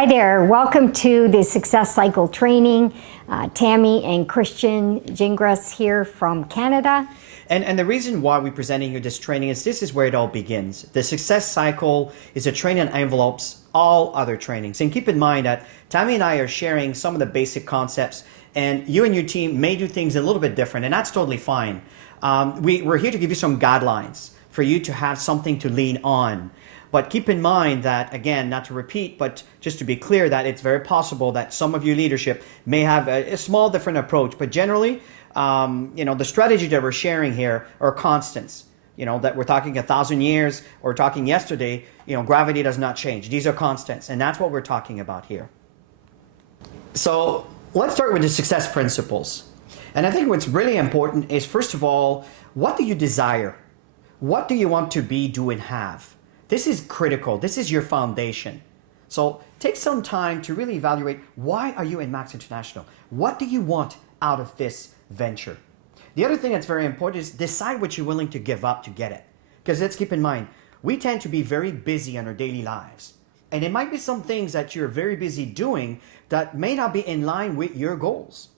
Hi there, welcome to the Success Cycle training. Tammy and Christian Gingras here from Canada. And the reason why we're presenting you this training is this is where it all begins. The Success Cycle is a training that envelopes all other trainings. And keep in mind that Tammy and I are sharing some of the basic concepts, and you and your team may do things a little bit different, and that's totally fine. We're here to give you some guidelines for you to have something to lean on. But keep in mind that, again, not to repeat, but just to be clear that it's very possible that some of your leadership may have a small different approach. But generally, the strategy that we're sharing here are constants. That we're talking 1,000 years or talking yesterday, gravity does not change. These are constants, and that's what we're talking about here. So let's start with the success principles. And I think what's really important is, first of all, what do you desire? What do you want to be, do, and have? This is critical. This is your foundation. So take some time to really evaluate, why are you in Max International? What do you want out of this venture? The other thing that's very important is decide what you're willing to give up to get it. Because let's keep in mind, we tend to be very busy in our daily lives. And it might be some things that you're very busy doing that may not be in line with your goals.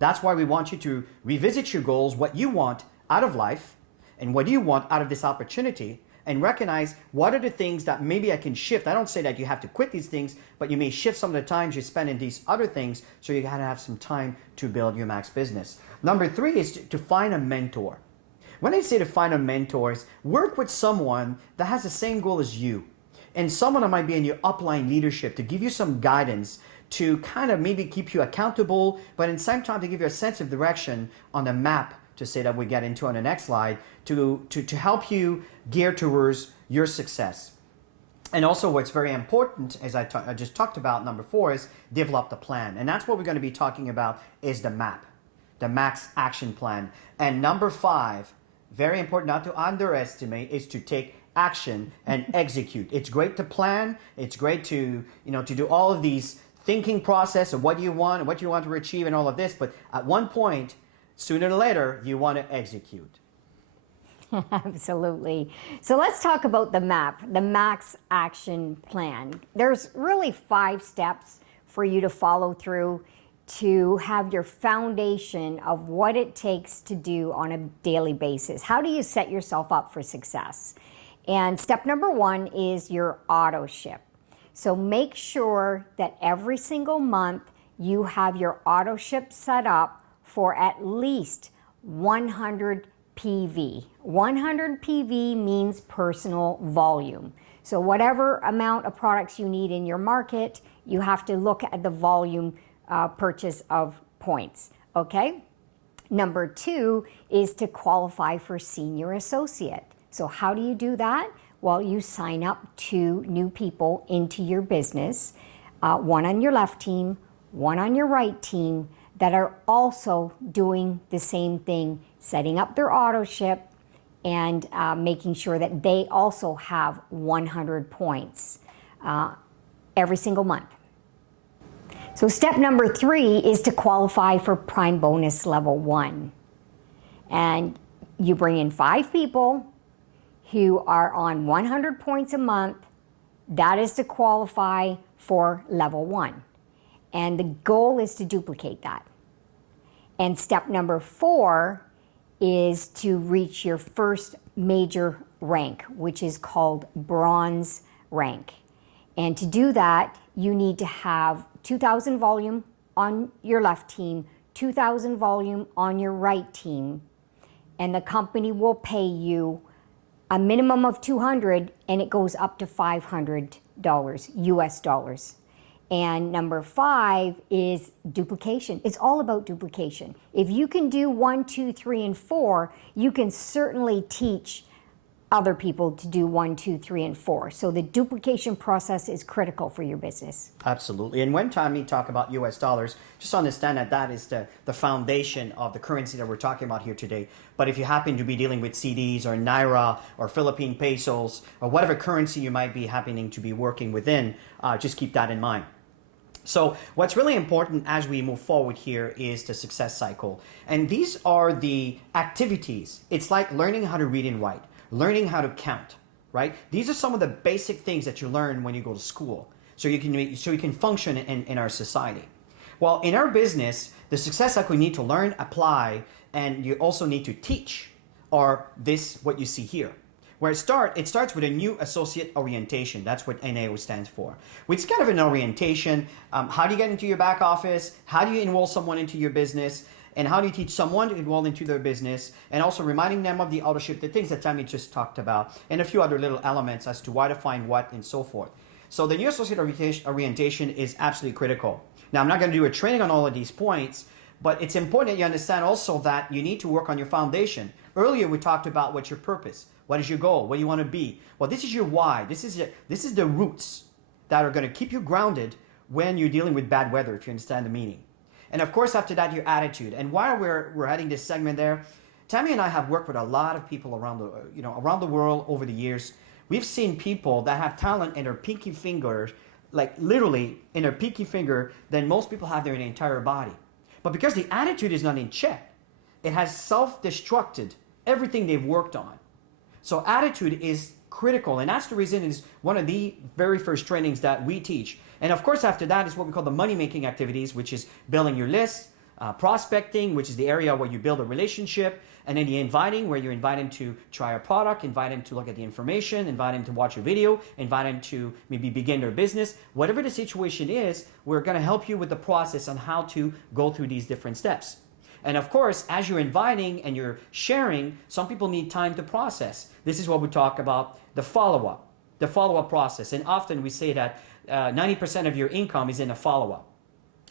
That's why we want you to revisit your goals, what you want out of life, and what you want out of this opportunity, and recognize what are the things that maybe I can shift. I don't say that you have to quit these things, but you may shift some of the times you spend in these other things, so you gotta have some time to build your Max business. Number 3 is to find a mentor. When I say to find a mentor, is work with someone that has the same goal as you, and someone that might be in your upline leadership to give you some guidance, to kind of maybe keep you accountable, but in the same time to give you a sense of direction on the map, to say that we get into on the next slide, to help you gear towards your success. And also what's very important, as I just talked about, number 4, is develop the plan. And that's what we're going to be talking about, is the map, the Max action plan. And number 5, very important not to underestimate, is to take action and execute. It's great to plan. It's great to do all of these thinking process of what you want and what you want to achieve and all of this. But at one point, sooner or later, you want to execute. Absolutely. So let's talk about the map, the Max action plan. There's really 5 steps for you to follow through to have your foundation of what it takes to do on a daily basis. How do you set yourself up for success? And step number 1 is your auto ship. So make sure that every single month you have your auto ship set up for at least 100 PV. 100 PV means personal volume. So whatever amount of products you need in your market, you have to look at the volume purchase of points, okay? Number 2 is to qualify for senior associate. So how do you do that? Well, you sign up 2 new people into your business, one on your left team, one on your right team, that are also doing the same thing, setting up their auto ship and making sure that they also have 100 points every single month. So step number 3 is to qualify for Prime Bonus Level 1. And you bring in 5 people who are on 100 points a month. That is to qualify for Level 1. And the goal is to duplicate that. And step number 4 is to reach your first major rank, which is called bronze rank. And to do that, you need to have 2,000 volume on your left team, 2,000 volume on your right team, and the company will pay you a minimum of 200, and it goes up to $500 US dollars. And number 5 is duplication. It's all about duplication. If you can do 1, 2, 3, and 4, you can certainly teach other people to do 1, 2, 3, and 4. So the duplication process is critical for your business. Absolutely. And when Tammy talk about US dollars, just understand that that is the foundation of the currency that we're talking about here today. But if you happen to be dealing with CDs or Naira or Philippine pesos or whatever currency you might be happening to be working within, just keep that in mind. So what's really important as we move forward here is the success cycle. And these are the activities. It's like learning how to read and write, learning how to count, right? These are some of the basic things that you learn when you go to school. so you can function in our society. Well, in our business, the success cycle you need to learn, apply, and you also need to teach, or this what you see here. Where it starts with a new associate orientation. That's what NAO stands for. It's kind of an orientation. How do you get into your back office? How do you enroll someone into your business? And how do you teach someone to enroll into their business? And also reminding them of the authorship, the things that Tammy just talked about, and a few other little elements as to why to find what and so forth. So the new associate orientation is absolutely critical. Now, I'm not going to do a training on all of these points, but it's important that you understand also that you need to work on your foundation. Earlier, we talked about what's your purpose. What is your goal? What do you want to be? Well, this is your why. This is the roots that are going to keep you grounded when you're dealing with bad weather, if you understand the meaning. And of course, after that, your attitude. And while we're adding this segment there, Tammy and I have worked with a lot of people around the world over the years. We've seen people that have talent in their pinky fingers, like literally in their pinky finger, than most people have their entire body. But because the attitude is not in check, it has self-destructed everything they've worked on. So attitude is critical, and that's the reason it's one of the very first trainings that we teach. And of course, after that is what we call the money-making activities, which is building your list, prospecting, which is the area where you build a relationship, and then the inviting, where you invite them to try a product, invite them to look at the information, invite them to watch a video, invite them to maybe begin their business. Whatever the situation is, we're going to help you with the process on how to go through these different steps. And of course, as you're inviting and you're sharing, some people need time to process. This is what we talk about, the follow-up process. And often we say that 90% of your income is in a follow-up.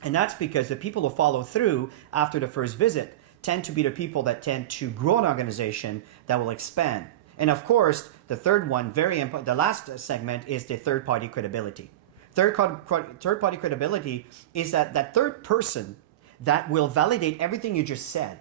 And that's because the people who follow through after the first visit tend to be the people that tend to grow an organization that will expand. And of course, the third one, very important, the last segment is the third-party credibility. Third-party credibility is that third person that will validate everything you just said.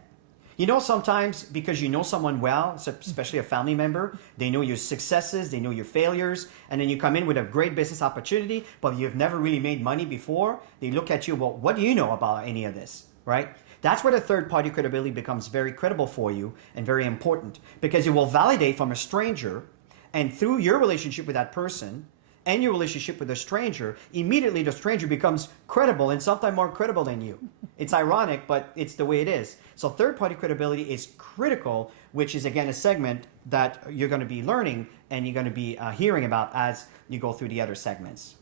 You know, sometimes because you know someone well, especially a family member, they know your successes, they know your failures, and then you come in with a great business opportunity, but you've never really made money before. They look at you, well, what do you know about any of this, right? That's where the third-party credibility becomes very credible for you and very important, because it will validate from a stranger, and through your relationship with that person and your relationship with the stranger, immediately the stranger becomes credible, and sometimes more credible than you. It's ironic, but it's the way it is. So third-party credibility is critical, which is, again, a segment that you're going to be learning and you're going to be hearing about as you go through the other segments.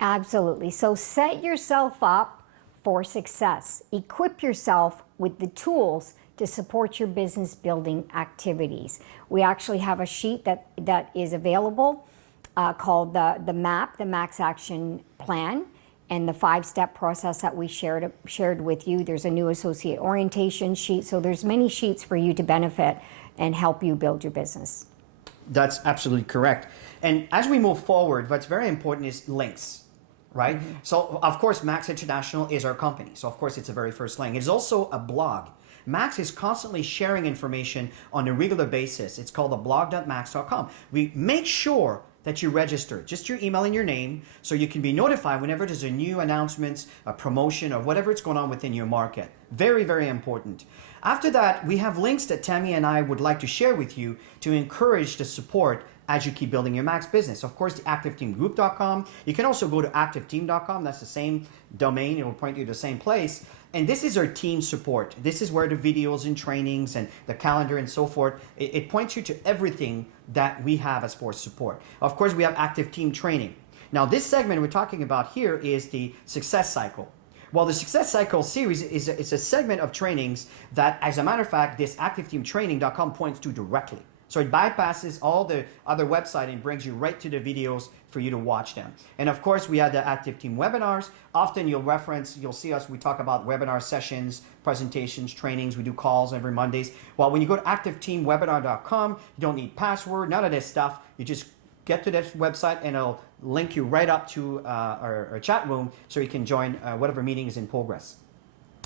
Absolutely. So set yourself up for success. Equip yourself with the tools to support your business building activities. We actually have a sheet that is available called the MAP, the Max Action Plan, and the 5-step process that we shared with you. There's a new associate orientation sheet. So there's many sheets for you to benefit and help you build your business. That's absolutely correct. And as we move forward, what's very important is links, right? Mm-hmm. So of course, Max International is our company. So of course, it's the very first link. It's also a blog. Max is constantly sharing information on a regular basis. It's called the blog.max.com. We make sure that you register, just your email and your name, so you can be notified whenever there's a new announcement, a promotion, or whatever it's going on within your market. Very, very important. After that, we have links that Tammy and I would like to share with you to encourage the support as you keep building your Max business. Of course, the ActiveTeamGroup.com. You can also go to ActiveTeam.com. That's the same domain. It will point you to the same place. And this is our team support. This is where the videos and trainings and the calendar and so forth, it points you to everything that we have as for support. Of course, we have Active Team Training. Now, this segment we're talking about here is the Success Cycle. Well, the Success Cycle series is a segment of trainings that, as a matter of fact, this ActiveTeamTraining.com points to directly. So it bypasses all the other website and brings you right to the videos for you to watch them. And of course, we have the Active Team webinars. Often you'll see us, we talk about webinar sessions, presentations, trainings. We do calls every Mondays. Well, when you go to ActiveTeamWebinar.com, you don't need password, none of this stuff. You just get to this website and it'll link you right up to our chat room so you can join whatever meeting is in progress.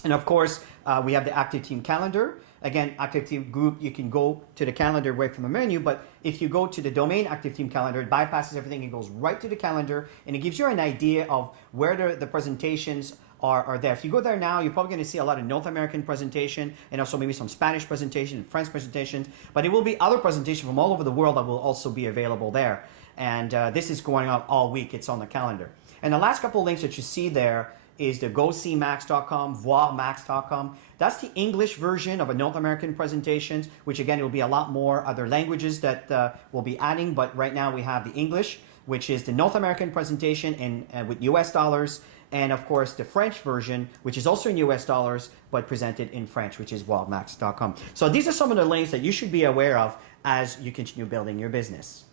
And of course, we have the Active Team Calendar. Again, Active Team Group, you can go to the calendar right from the menu, but if you go to the domain Active Team Calendar, it bypasses everything, it goes right to the calendar, and it gives you an idea of where the presentations are there. If you go there now, you're probably going to see a lot of North American presentation and also maybe some Spanish presentation and French presentations, but it will be other presentations from all over the world that will also be available there. And this is going on all week. It's on the calendar. And the last couple of links that you see there is the gocmax.com, voirmax.com. That's the English version of a North American presentations, which again, it will be a lot more other languages that we'll be adding. But right now we have the English, which is the North American presentation with US dollars. And of course, the French version, which is also in US dollars, but presented in French, which is voirmax.com. So these are some of the links that you should be aware of as you continue building your business.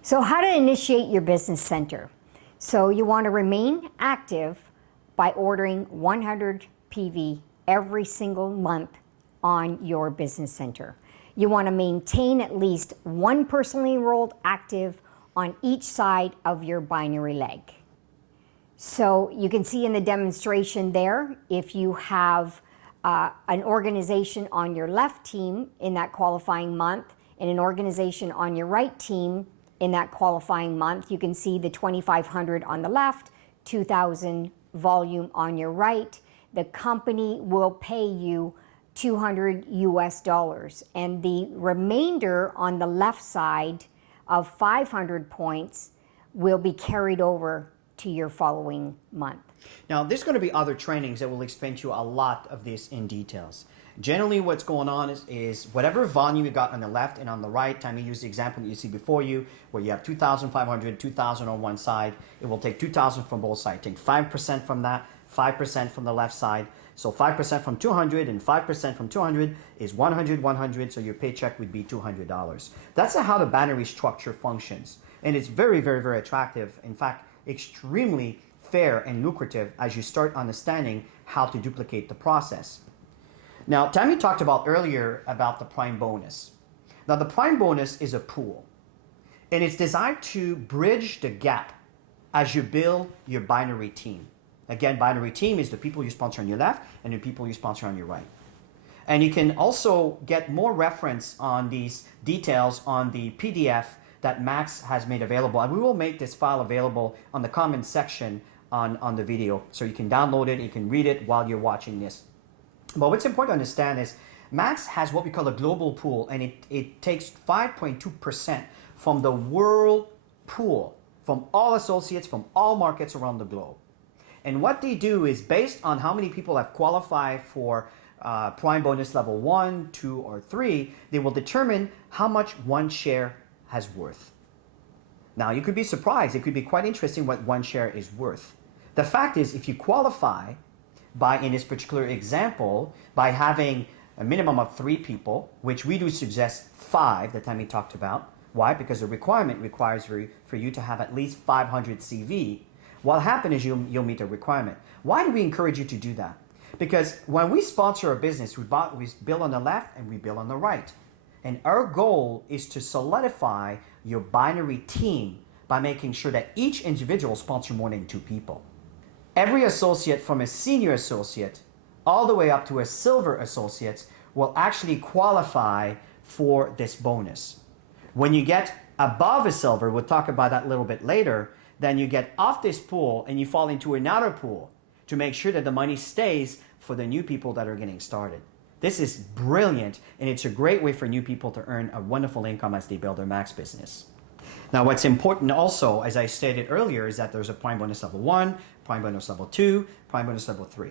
So how to initiate your business center. So you want to remain active by ordering 100 PV every single month on your business center. You want to maintain at least one personally enrolled active on each side of your binary leg. So you can see in the demonstration there, if you have an organization on your left team in that qualifying month and an organization on your right team in that qualifying month, you can see the 2,500 on the left, 2,000 volume on your right. The company will pay you $200 US, and the remainder on the left side of 500 points will be carried over to your following month. Now, there's going to be other trainings that will explain to you a lot of this in details. Generally, what's going on is whatever volume you got on the left and on the right, Tammy used the example that you see before you, where you have 2,500, 2,000 on one side, it will take 2,000 from both sides. Take 5% from that, 5% from the left side. So 5% from 200 and 5% from 200 is 100, 100, so your paycheck would be $200. That's how the binary structure functions. And it's very, very, very attractive. In fact, extremely fair and lucrative as you start understanding how to duplicate the process. Now, Tammy talked about earlier about the prime bonus. Now, the prime bonus is a pool, and it's designed to bridge the gap as you build your binary team. Again, binary team is the people you sponsor on your left and the people you sponsor on your right. And you can also get more reference on these details on the PDF that Max has made available. And we will make this file available on the comment section on the video. So you can download it, you can read it while you're watching this. But what's important to understand is Max has what we call a global pool, and it takes 5.2% from the world pool, from all associates, from all markets around the globe. And what they do is based on how many people have qualified for Prime Bonus Level 1, 2, or 3, they will determine how much one share has worth. Now, you could be surprised. It could be quite interesting what one share is worth. The fact is, if you qualify by, in this particular example, by having a minimum of 3 people, which we do suggest 5, the time we talked about. Why? Because the requirement requires for you to have at least 500 CV. What happens is you'll meet a requirement. Why do we encourage you to do that? Because when we sponsor a business, we build on the left and we build on the right. And our goal is to solidify your binary team by making sure that each individual sponsors more than 2 people. Every associate, from a senior associate all the way up to a silver associate, will actually qualify for this bonus. When you get above a silver, we'll talk about that a little bit later, then you get off this pool and you fall into another pool to make sure that the money stays for the new people that are getting started. This is brilliant, and it's a great way for new people to earn a wonderful income as they build their Max business. Now, what's important also, as I stated earlier, is that there's a Prime Bonus Level 1, Prime Bonus Level 2, Prime Bonus Level 3.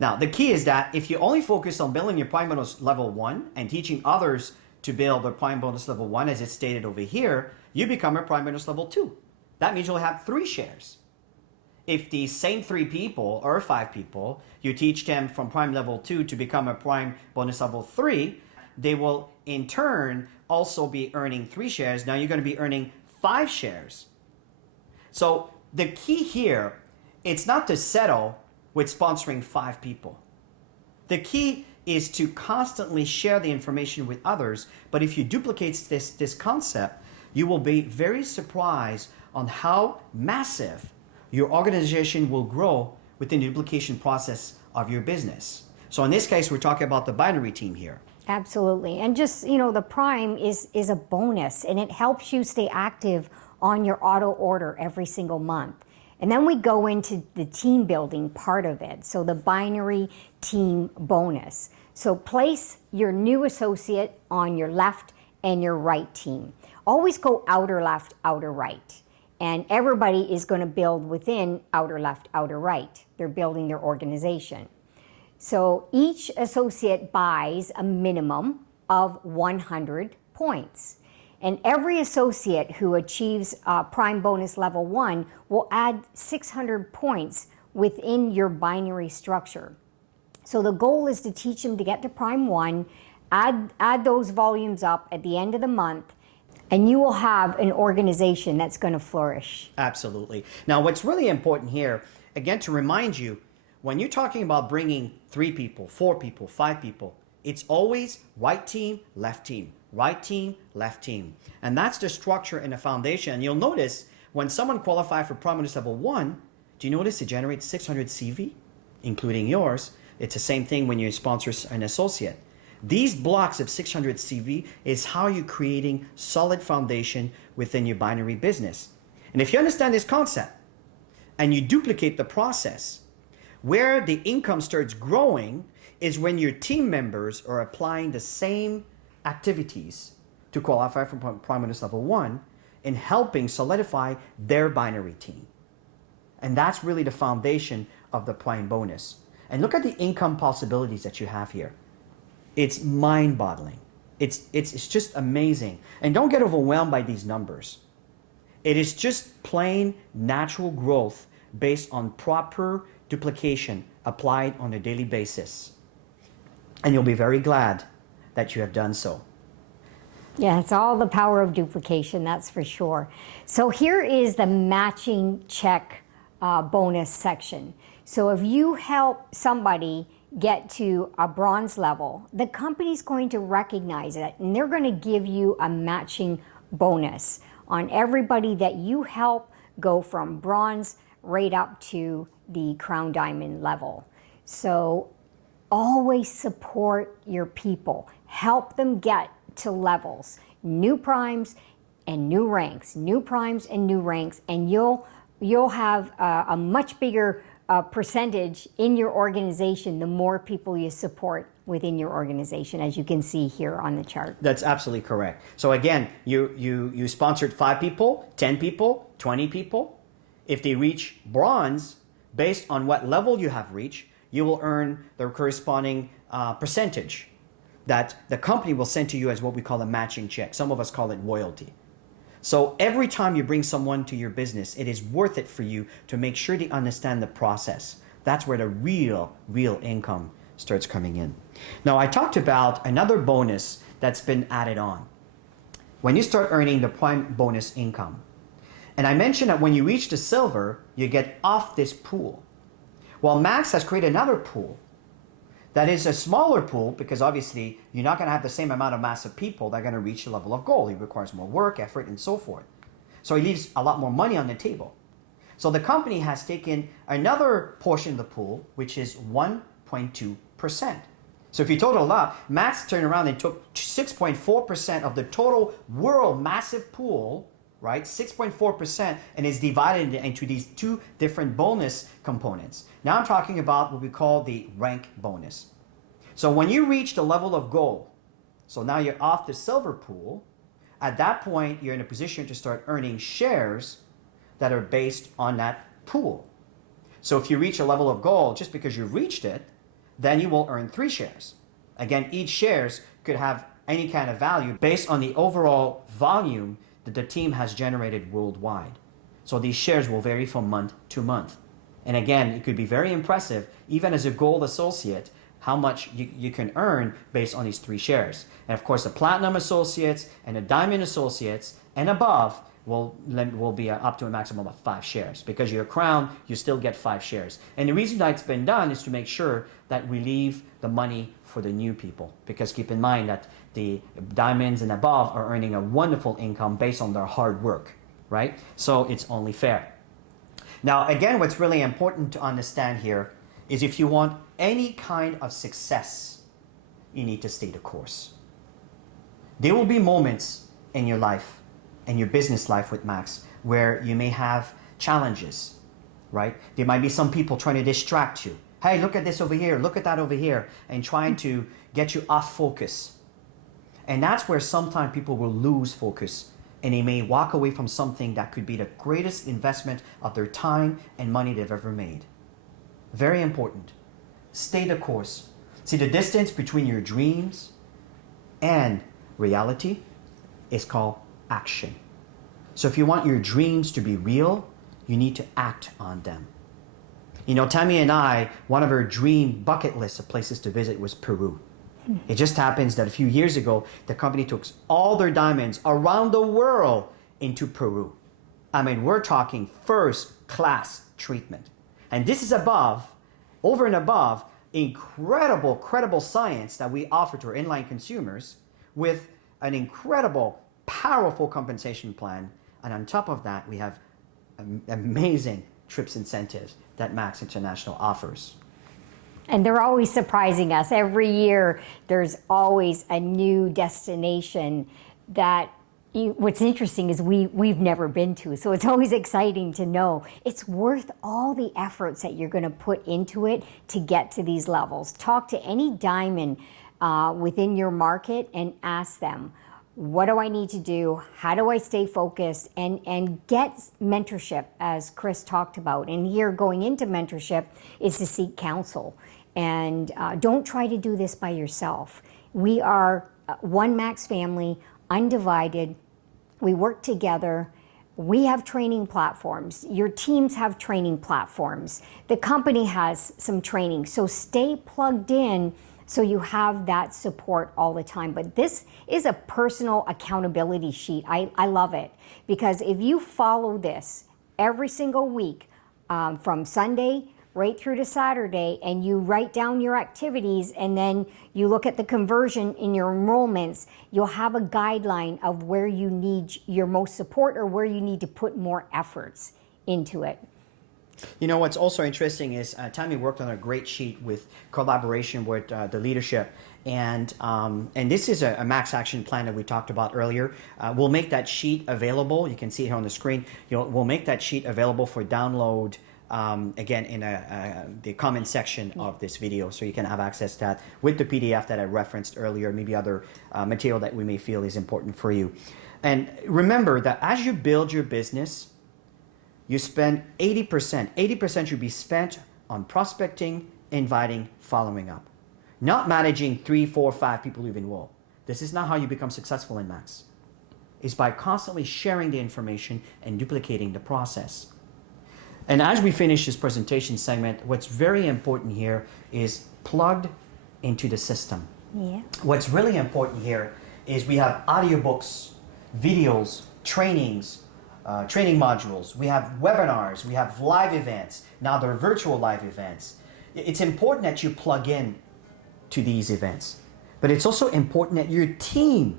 Now, the key is that if you only focus on building your Prime Bonus Level 1 and teaching others to build their Prime Bonus Level 1, as it's stated over here, you become a Prime Bonus Level 2. That means you'll have 3 shares. If the same 3 people or 5 people, you teach them from Prime Level 2 to become a Prime Bonus Level 3, they will in turn also be earning 3 shares. Now you're going to be earning 5 shares. So the key here, it's not to settle with sponsoring 5 people. The key is to constantly share the information with others. But if you duplicate this concept, you will be very surprised on how massive your organization will grow within the duplication process of your business. So in this case, we're talking about the binary team here. Absolutely. And just, the Prime is a bonus, and it helps you stay active on your auto order every single month. And then we go into the team building part of it. So the binary team bonus. So place your new associate on your left and your right team. Always go outer left, outer right. And everybody is going to build within outer left, outer right. They're building their organization. So each associate buys a minimum of 100 points. And every associate who achieves Prime Bonus Level 1 will add 600 points within your binary structure. So the goal is to teach them to get to Prime 1, add those volumes up at the end of the month, and you will have an organization that's going to flourish. Absolutely. Now, what's really important here, again, to remind you, when you're talking about bringing 3 people, 4 people, 5 people, it's always right team, left team, right team, left team. And that's the structure and the foundation. And you'll notice when someone qualifies for Prime Bonus Level 1, do you notice it generates 600 CV, including yours? It's the same thing when you sponsor an associate. These blocks of 600 CV is how you're creating solid foundation within your binary business. And if you understand this concept and you duplicate the process, where the income starts growing is when your team members are applying the same activities to qualify for Prime Bonus Level 1 and helping solidify their binary team. And that's really the foundation of the Prime Bonus. And look at the income possibilities that you have here. It's mind-boggling. It's just amazing. And don't get overwhelmed by these numbers. It is just plain natural growth based on proper duplication applied on a daily basis. And you'll be very glad that you have done so. Yeah, it's all the power of duplication, that's for sure. So here is the matching check bonus section. So if you help somebody get to a bronze level, the company's going to recognize it and they're going to give you a matching bonus on everybody that you help go from bronze right up to the crown diamond level. So always support your people. Help them get to levels, new primes and new ranks, new primes and new ranks, and you'll have a much bigger percentage in your organization the more people you support within your organization, as you can see here on the chart. That's absolutely correct. So again, you sponsored 5 people, 10 people, 20 people. If they reach bronze, based on what level you have reached, you will earn the corresponding percentage that the company will send to you as what we call a matching check. Some of us call it royalty. So every time you bring someone to your business, it is worth it for you to make sure they understand the process. That's where the real income starts coming in. Now, I talked about another bonus that's been added on. When you start earning the Prime Bonus income, and I mentioned that when you reach the silver, you get off this pool. Well, Max has created another pool that is a smaller pool because obviously you're not going to have the same amount of mass of people that are going to reach the level of gold. It requires more work, effort, and so forth. So it leaves a lot more money on the table. So the company has taken another portion of the pool, which is 1.2%. So if you total it up, Max turned around and took 6.4% of the total world massive pool, right? 6.4%, and is divided into these 2 different bonus components. Now I'm talking about what we call the rank bonus. So when you reach the level of gold, so now you're off the silver pool, at that point you're in a position to start earning shares that are based on that pool. So if you reach a level of gold, just because you've reached it, then you will earn 3 shares. Again, each shares could have any kind of value based on the overall volume that the team has generated worldwide. So these shares will vary from month to month. And again, it could be very impressive, even as a gold associate, how much you can earn based on these 3 shares. And of course, the platinum associates and the diamond associates and above will be up to a maximum of 5 shares. Because you're a crown, you still get 5 shares. And the reason that it's been done is to make sure that we leave the money for the new people. Because keep in mind that the diamonds and above are earning a wonderful income based on their hard work, right? So it's only fair. Now, again, what's really important to understand here is if you want any kind of success, you need to stay the course. There will be moments in your life, in your business life with Max, where you may have challenges, right? There might be some people trying to distract you. Hey, look at this over here, look at that over here, and trying to get you off focus. And that's where sometimes people will lose focus and they may walk away from something that could be the greatest investment of their time and money they've ever made. Very important. Stay the course. See, the distance between your dreams and reality is called action. So if you want your dreams to be real, you need to act on them. You know, Tammy and I, one of our dream bucket lists of places to visit was Peru. It just happens that a few years ago, the company took all their diamonds around the world into Peru. I mean, we're talking first class treatment. And this is over and above, incredible science that we offer to our inline consumers with an incredible, powerful compensation plan. And on top of that, we have amazing trips incentives that Max International offers. And they're always surprising us. Every year, there's always a new destination that what's interesting is we've never been to. So it's always exciting to know it's worth all the efforts that you're going to put into it to get to these levels. Talk to any diamond within your market and ask them, what do I need to do? How do I stay focused and get mentorship, as Chris talked about? And here, going into mentorship is to seek counsel. And don't try to do this by yourself. We are one Max family, undivided. We work together. We have training platforms. Your teams have training platforms. The company has some training. So stay plugged in so you have that support all the time. But this is a personal accountability sheet. I love it, because if you follow this every single week from Sunday right through to Saturday, and you write down your activities, and then you look at the conversion in your enrollments, you'll have a guideline of where you need your most support or where you need to put more efforts into it. You know, what's also interesting is Tammy worked on a great sheet with collaboration with the leadership. And this is a Max Action Plan that we talked about earlier. We'll make that sheet available. You can see it here on the screen. We'll make that sheet available for download again in the comment section of this video, so you can have access to that with the PDF that I referenced earlier, maybe other material that we may feel is important for you. And remember that as you build your business, you spend 80%. 80% should be spent on prospecting, inviting, following up. Not managing 3, 4, 5 people who've enrolled. This is not how you become successful in Max. It's by constantly sharing the information and duplicating the process. And as we finish this presentation segment, what's very important here is plugged into the system. Yeah. What's really important here is we have audiobooks, videos, trainings, training modules. We have webinars. We have live events. Now they're virtual live events. It's important that you plug in to these events. But it's also important that your team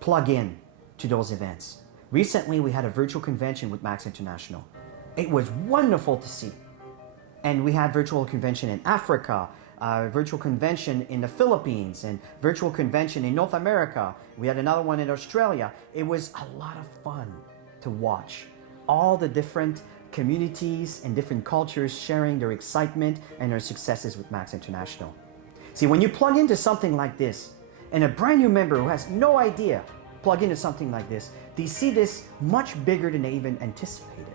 plug in to those events. Recently, we had a virtual convention with Max International. It was wonderful to see. And we had virtual convention in Africa, virtual convention in the Philippines, and virtual convention in North America. We had another one in Australia. It was a lot of fun to watch. All the different communities and different cultures sharing their excitement and their successes with Max International. See, when you plug into something like this, and a brand new member who has no idea plug into something like this, they see this much bigger than they even anticipated.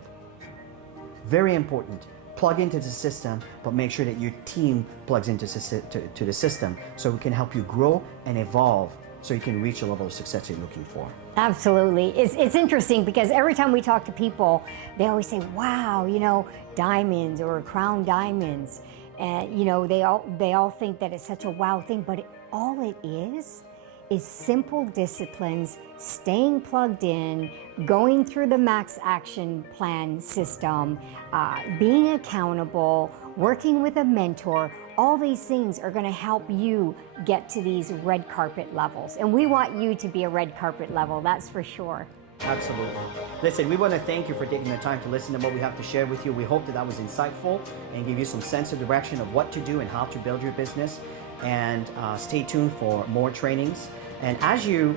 Very important. Plug into the system, but make sure that your team plugs into to the system so it can help you grow and evolve so you can reach a level of success you're looking for. Absolutely. It's interesting because every time we talk to people, they always say, wow, diamonds or crown diamonds. And, they all think that it's such a wow thing, but all it is simple disciplines, staying plugged in, going through the Max Action Plan system, being accountable, working with a mentor. All these things are going to help you get to these red carpet levels. And we want you to be a red carpet level, that's for sure. Absolutely. Listen, we want to thank you for taking the time to listen to what we have to share with you. We hope that was insightful and give you some sense of direction of what to do and how to build your business. And stay tuned for more trainings And as you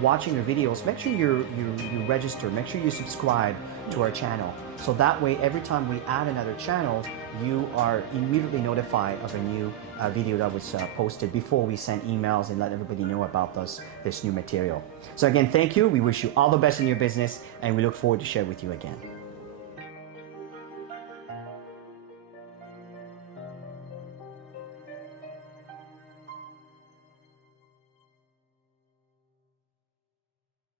watching your videos, make sure you register, make sure you subscribe to our channel. So that way, every time we add another channel, you are immediately notified of a new video that was posted before we send emails and let everybody know about this new material. So again, thank you. We wish you all the best in your business, and we look forward to share with you again.